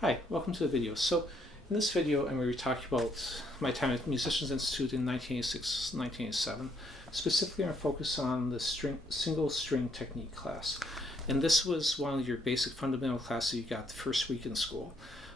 Hi, welcome to the video. So in this video I'm going to be talking about my time at Musicians Institute in 1986-1987. Specifically I'm focused on the single string technique class. And this was one of your basic fundamental classes you got the first week in school.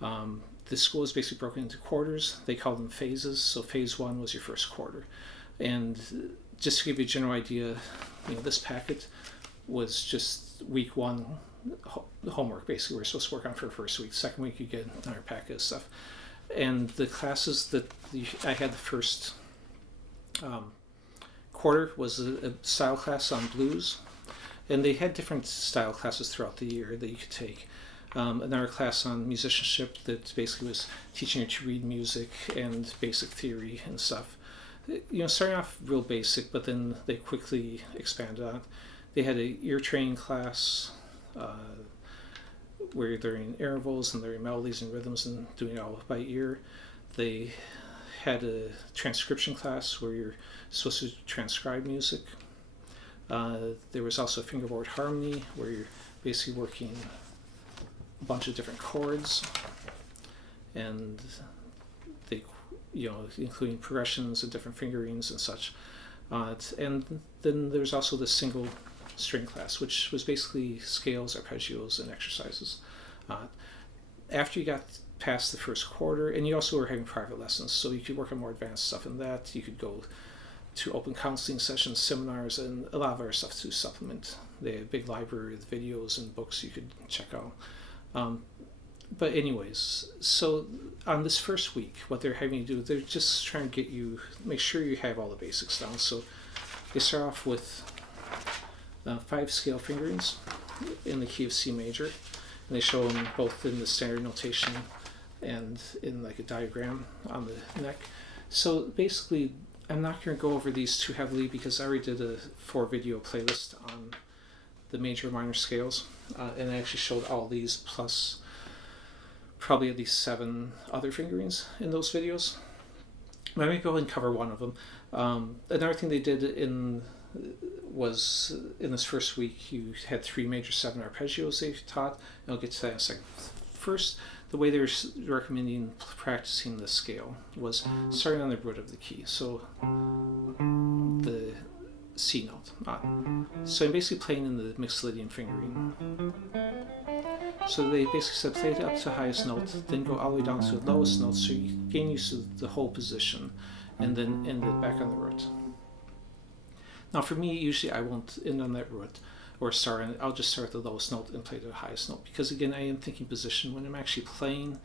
The school is basically broken into quarters. They call them phases. So phase one was your first quarter. And just to give you a general idea, this packet was just week one homework. Basically we're supposed to work on for the first week. Second week you get another packet of stuff. And the classes that I had the first quarter was a style class on blues, and they had different style classes throughout the year that you could take. Another class on musicianship that basically was teaching you to read music and basic theory and stuff. Starting off real basic, but then they quickly expanded on it. They had an ear training class where you're learning intervals and learning melodies and rhythms and doing it all by ear. They had a transcription class where you're supposed to transcribe music. There was also a fingerboard harmony where you're basically working a bunch of different chords, and they, including progressions and different fingerings and such. And then there's also the single string class, which was basically scales, arpeggios, and exercises. After you got past the first quarter, and you also were having private lessons, so you could work on more advanced stuff in that. You could go to open counseling sessions, seminars, and a lot of other stuff to supplement. They had a big library with videos and books you could check out. But anyways, so on this first week, what they're having you do, they're just trying to get you, make sure you have all the basics down. So they start off with 5 scale fingerings in the key of C major, and they show them both in the standard notation and in like a diagram on the neck. So basically, I'm not going to go over these too heavily because I already did a 4-video playlist on the major and minor scales, and I actually showed all these plus probably at least 7 other fingerings in those videos. Let me go ahead and cover one of them. Another thing they did was in this first week you had 3 major 7 arpeggios they taught, and I'll get to that in a second. First, the way they were recommending practicing the scale was starting on the root of the key, so the C note. So I'm basically playing in the Mixolydian fingering. So they basically said play it up to the highest note, then go all the way down to the lowest note, so you gain used to the whole position, and then end it back on the root. Now for me, usually I won't end on that root or start on it. I'll just start at the lowest note and play to the highest note, because again, I am thinking position. When I'm actually playing,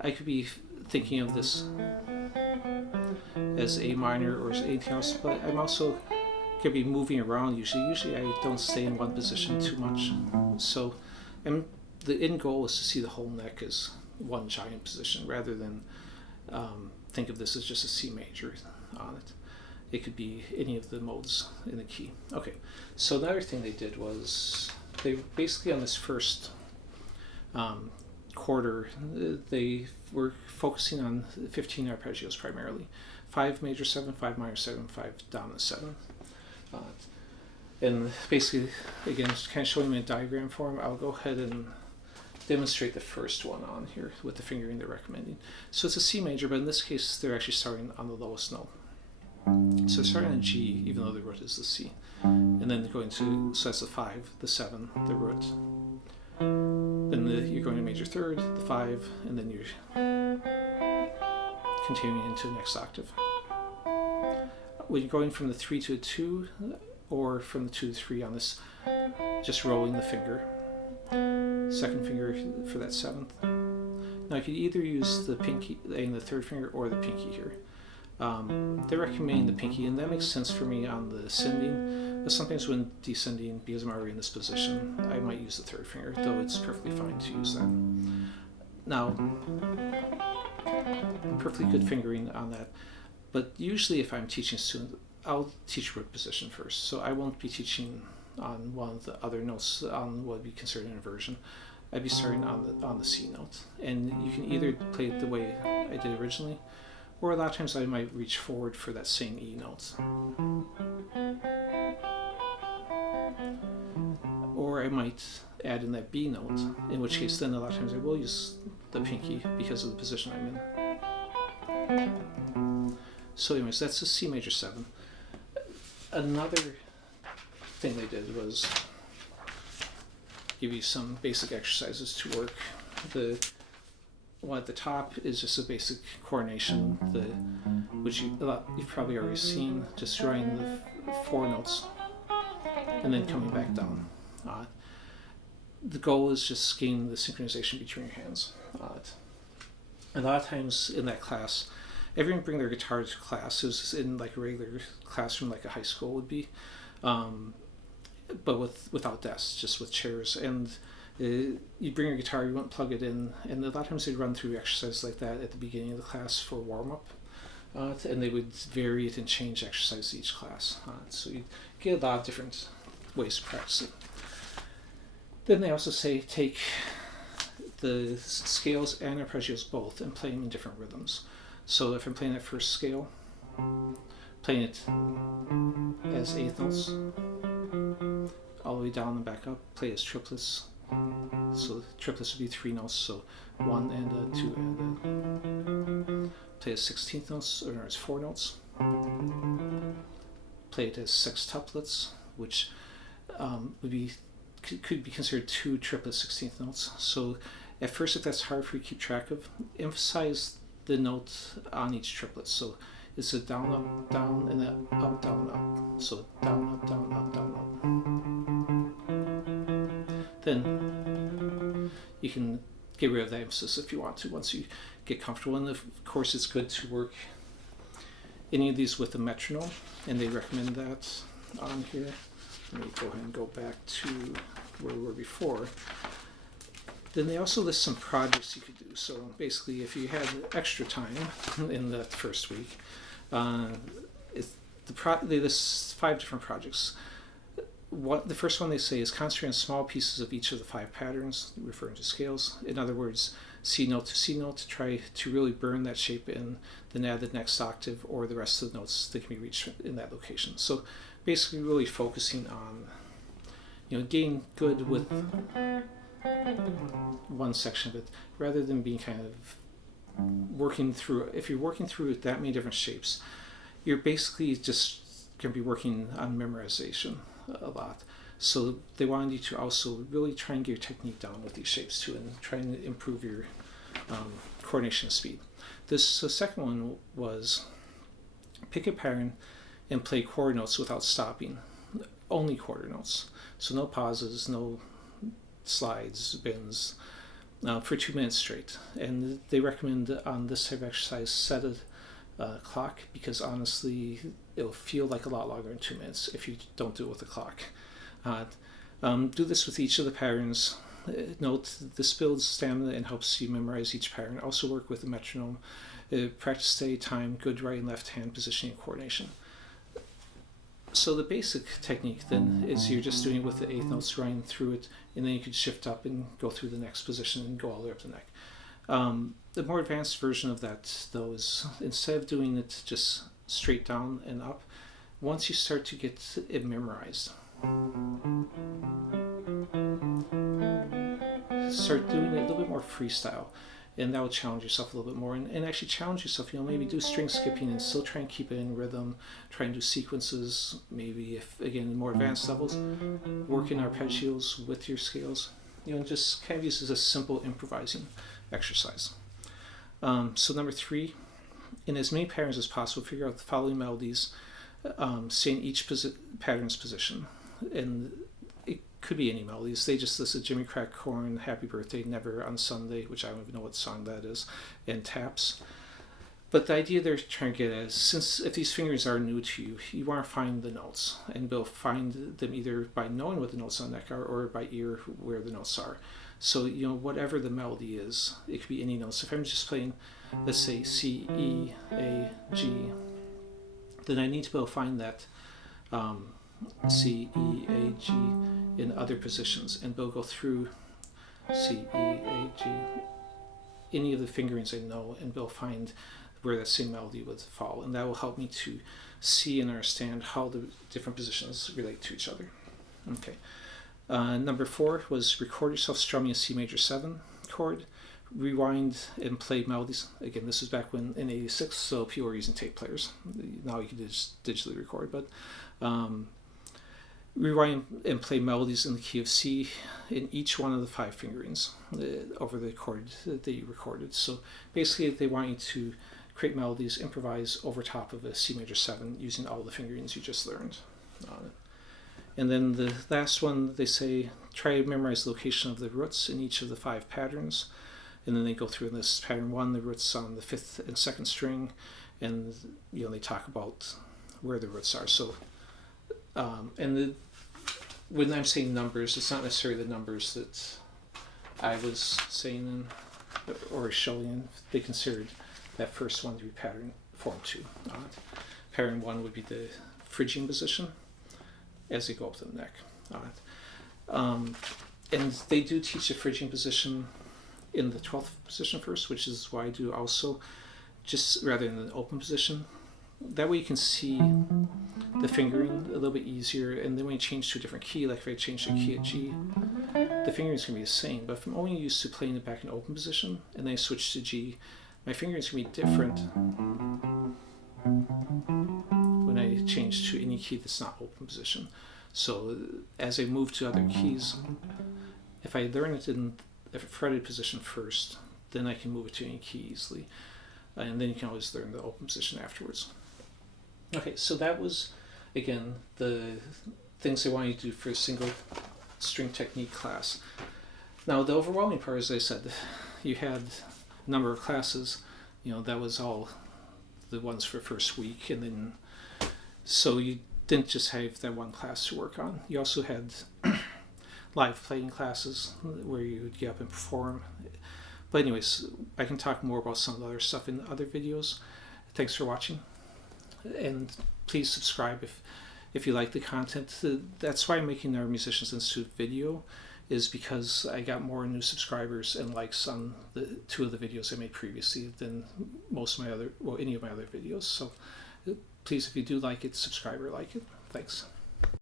I could be thinking of this as A minor or as anything else, but I'm also going to be moving around usually. Usually I don't stay in one position too much. So the end goal is to see the whole neck as one giant position rather than think of this as just a C major on it. It could be any of the modes in the key. Okay, so another thing they did was they basically on this first quarter, they were focusing on 15 arpeggios primarily. 5 major 7, 5 minor 7, 5 dominant 7. And basically, again, kind of showing me a diagram form, I'll go ahead and demonstrate the first one on here with the fingering they're recommending. So it's a C major, but in this case, they're actually starting on the lowest note. So starting on G, even though the root is the C, and then going to, so that's the 5, the 7, the root. Then you're going to major third, the 5, and then you're continuing into the next octave. When you're going from the 3 to a 2, or from the 2 to 3 on this, just rolling the finger, second finger for that 7th. Now you could either use the pinky and the 3rd finger or the pinky here. They're recommending the pinky, and that makes sense for me on the ascending, but sometimes when descending, because I'm already in this position, I might use the 3rd finger, though it's perfectly fine to use that. Now, perfectly good fingering on that, but usually if I'm teaching a student, I'll teach root position first, so I won't be teaching on one of the other notes on what would be considered an inversion. I'd be starting on the C note, and you can either play it the way I did originally, or a lot of times I might reach forward for that same E note. Or I might add in that B note, in which case then a lot of times I will use the pinky because of the position I'm in. So anyways, that's the C major 7. Another thing they did was give you some basic exercises to work. The one at the top is just a basic coordination, which you've probably already seen, just drawing the 4 notes and then coming back down. The goal is just gaining the synchronization between your hands. A lot of times in that class, everyone bring their guitar to class. It was in like a regular classroom, like a high school would be, but without desks, just with chairs. And you bring your guitar, you wouldn't plug it in, and a lot of times they'd run through exercises like that at the beginning of the class for warm-up, and they would vary it and change exercise each class. So you get a lot of different ways to practice it. Then they also say take the scales and arpeggios both and play them in different rhythms. So if I'm playing that first scale, playing it as 8th notes, all the way down and back up, play as triplets. So triplets would be 3 notes, so 1 and a 2 and a. Play as 16th notes, or as 4 notes. Play it as sextuplets, which could be considered 2 triplet 16th notes. So at first, if that's hard for you to keep track of, emphasize the note on each triplet. So it's a down, up, down, and then up, down, up. So down, up, down, up, down, up. Then you can get rid of that emphasis if you want to once you get comfortable. And of course, it's good to work any of these with a metronome, and they recommend that on here. Let me go ahead and go back to where we were before. Then they also list some projects you could do. So basically, if you had extra time in the first week, they list 5 different projects. The first one they say is concentrate on small pieces of each of the 5 patterns, referring to scales. In other words, C note to C note, to try to really burn that shape in, then add the next octave or the rest of the notes that can be reached in that location. So basically really focusing on, getting good with one section of it, rather than being kind of working through. If you're working through that many different shapes, you're basically just going to be working on memorization a lot. So they wanted you to also really try and get your technique down with these shapes too, and try and improve your coordination speed. The second one was pick a pattern and play quarter notes without stopping. Only quarter notes. So no pauses, no slides, bends, for 2 minutes straight. And they recommend on this type of exercise set a clock, because honestly it'll feel like a lot longer than 2 minutes if you don't do it with a clock. Do this with each of the patterns. Note this builds stamina and helps you memorize each pattern. Also work with a metronome. Practice steady time, good right and left hand positioning and coordination. So the basic technique then is you're just doing it with the 8th notes, running through it, and then you could shift up and go through the next position and go all the way up the neck. The more advanced version of that, though, is instead of doing it just straight down and up, once you start to get it memorized, start doing it a little bit more freestyle, and that will challenge yourself a little bit more, and actually challenge yourself. Maybe do string skipping and still try and keep it in rhythm. Try and do sequences. Maybe, if again more advanced levels, work in arpeggios with your scales. Just kind of use it as a simple improvising exercise. So number 3, in as many patterns as possible, figure out the following melodies, stay in each pattern's position, and it could be any melodies. They just listed Jimmy Crack Corn, Happy Birthday, Never on Sunday, which I don't even know what song that is, and Taps. But the idea they're trying to get at is, since if these fingerings are new to you, you want to find the notes, and they'll find them either by knowing what the notes on the neck are or by ear where the notes are. So, whatever the melody is, it could be any notes. If I'm just playing, let's say, C, E, A, G, then I need to be able to find that C, E, A, G in other positions, and they'll go through C, E, A, G, any of the fingerings I know, and they'll find where that same melody would fall, and that will help me to see and understand how the different positions relate to each other. Okay. Number 4 was record yourself strumming a C major 7 chord. rewind and play melodies. Again, this is back when in '86, so people were using tape players. Now you can just digitally record, but rewind and play melodies in the key of C in each one of the 5 fingerings over the chord that you recorded. So basically, they want you to create melodies, improvise over top of a C major 7 using all the fingerings you just learned. And then the last one, they say, try to memorize the location of the roots in each of the 5 patterns. And then they go through this pattern 1, the roots on the 5th and 2nd string, and they talk about where the roots are. So, when I'm saying numbers, it's not necessarily the numbers that I was saying or showing. They considered that first one to be pattern form 2. Pattern 1 would be the Phrygian position as they go up to the neck. And they do teach the Phrygian position in the 12th position first, which is why I do also, just rather than an open position. That way you can see the fingering a little bit easier, and then when you change to a different key, like if I change to a key of G, the fingering is going to be the same. But if I'm only used to playing it back in open position, and then I switch to G, my fingering is going to be different when I change to any key that's not open position. So as I move to other keys, if I learn it in a fretted position first, then I can move it to any key easily. And then you can always learn the open position afterwards. Okay, so that was, again, the things they want you to do for a single string technique class. Now, the overwhelming part, as I said, you had a number of classes. That was all the ones for first week. And then, so you didn't just have that one class to work on. You also had live playing classes where you would get up and perform. But anyways, I can talk more about some of the other stuff in other videos. Thanks for watching. And please subscribe if you like the content. That's why I'm making our Musicians Institute video, is because I got more new subscribers and likes on the 2 of the videos I made previously than any of my other videos. So please, if you do like it, subscribe or like it. Thanks.